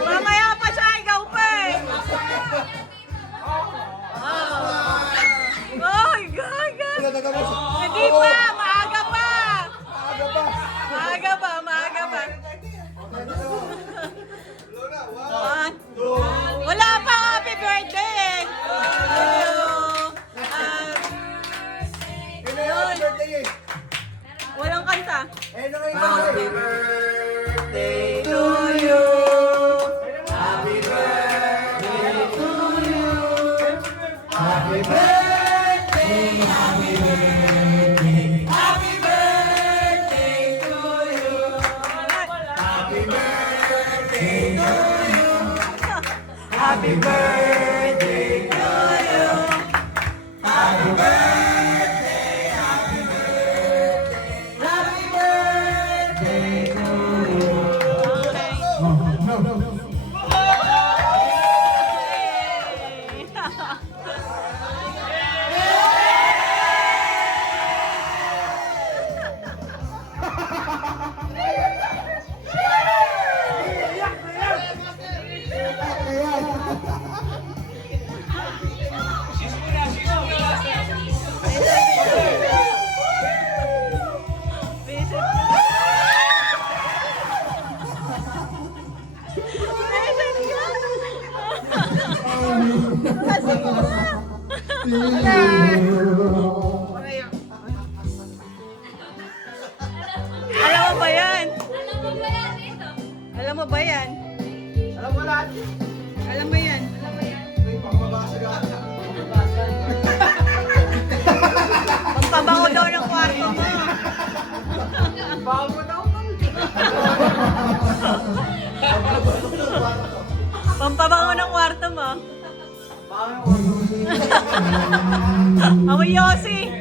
Mamaya pa siya, ikaw pa eh. Ay, gaga. Hindi pa, maaga pa. Maaga pa, maaga pa. Wala pa, happy birthday eh. Walang kanta. Happy birthday to you. Happy birthday to you. Happy birthday, happy birthday. Happy birthday to you. Happy birthday to you. Happy birthday to you. Happy birthday. Alam mo ba yan? Alam mo ba yan? Alam mo lahat. Alam mo yan? Pampabango daw ng kwarto mo. Bago daw. Pampabango ng kwarto mo. Ako Yossi.